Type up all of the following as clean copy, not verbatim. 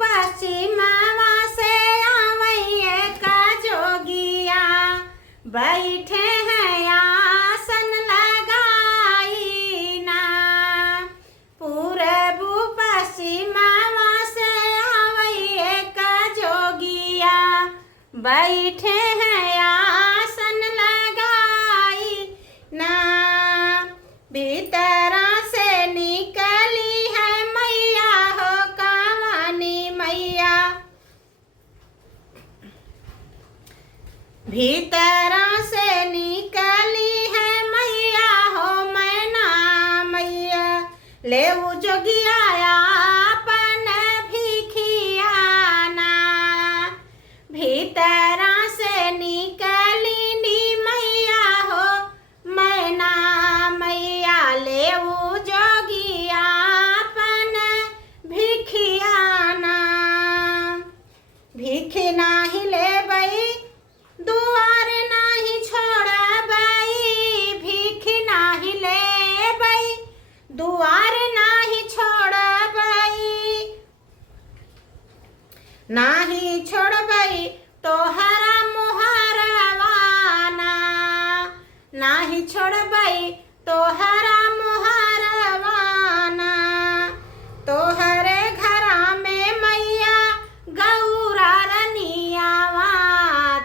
पश्चिमवा से आवैये का जोगिया बैठे हैं आसन लगाई ना। पूरब पश्चिमवा से आवैये का जोगिया बैठे हैं आसन लगाई ना। भीतरा से निकली है मैया हो कामनी मैया, भीतरा से निकली है मैया हो मैना मैया। ले जोगिया अपन भिखियाना, भीतरा से निकली नी मैया हो मैना मैया। ले जोगिया अपन भिखियाना, भीख नाही ले बई दुआर नाही छोड़बई, भीख नाही ले बई दुआर नाही छोड़बई, नाही छोड़बई तोहरा मुहारवाना, नाही छोड़बई तोहरा मुहारवाना। तोहरे घरा में मैया गौरा रनियावा,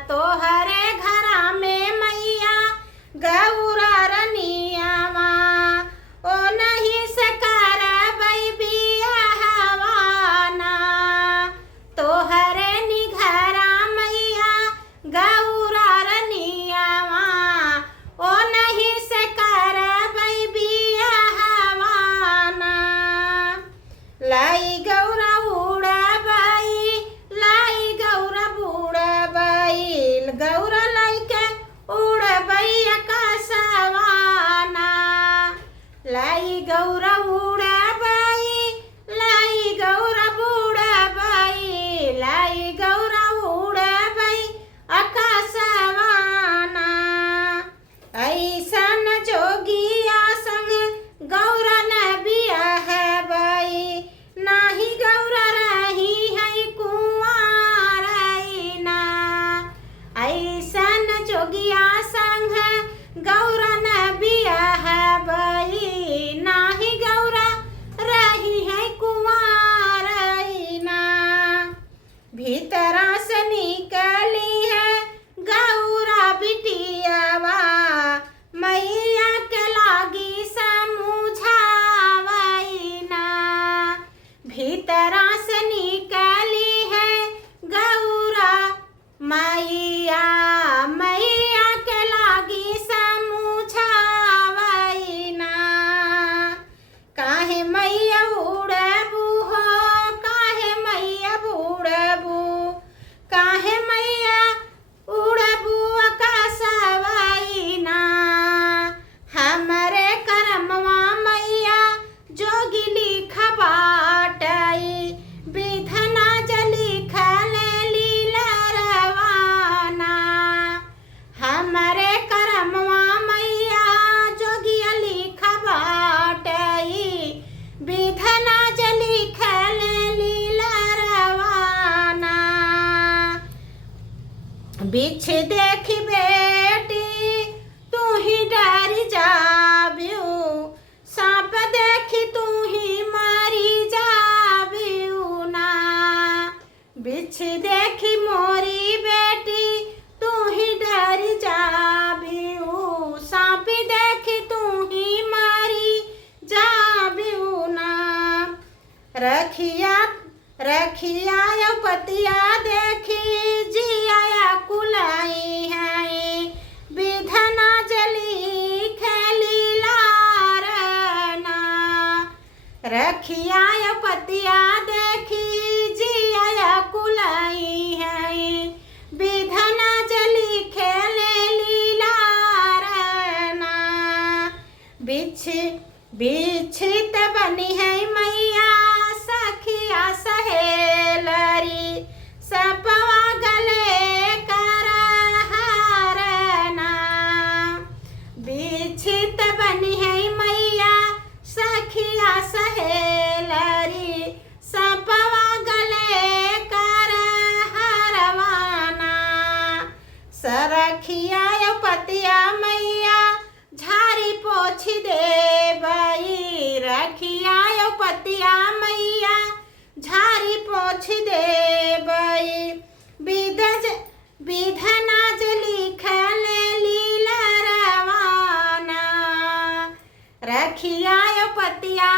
तोहरे घरा में मैया गौरा रनियावा। ओ नहीं से करबई बियाहवाना, तोहरे निघरा मैया गौरा रनियावा। ओ नहीं से करबई बियाहवाना। लाई गौरा उड़बई, लाई गौरा बुड़बई, गौरा लाई के उड़बई आकाशवाना। लाई गौरा उड़बई, लाई गौरा बुड़बई, लाई गौरा उड़बई आकाशवाना। ऐसन जोगिया संग गौरा न बियाहबई, नाही गौरा रही है कुंवारई ना। ऐसन जोगिया संग गौरा न बियाहबई, नाही गौरा रही है कुंवारई ना। भीतरा से निकली है गौरा बिटियावा, मैया के लागी समझावई ना। भीतरा से निकली है गौरा मैया, मैया के लागी समझावई ना। काहे मैया उड़बू हो, काहे मैया बुड़बू, काहे मैया उड़बू आकाशवाई ना। हमरे करमवा मैया जोगी लिखा बाटई, विधना लिखल लीला रवाना। हमरे करमवा मैया जोगिया लिखा बाटई, विधना लिखल लीला रवाना। बिछ देखी बेटी तू ही डर जाबियो, सांप देखी तू ही मरी जाबियो ना। बिछ देखी मोरी बेटी तू ही डर जाबियो, सांप देखी तू ही मरी जाबियो ना। रखिया रखिया पतिया देखी जिया कुलाई है, विधना जली खेली लारना। रखिया पतिया देखी जिया कुलाई है, विधना जली खेले लीलारना। बिछित बनी है मैया सखिया सहेलरी, सपवा गले कर हारना। बिछित बनी है मैया सखिया सहेलरी, सपवा गले रखिया पतिया मैया झारी पोछ दे बई, रखिया पतिया मैया झारी पोछ दे बई। विधनाज लिखल लीला रवाना, रखिया पतिया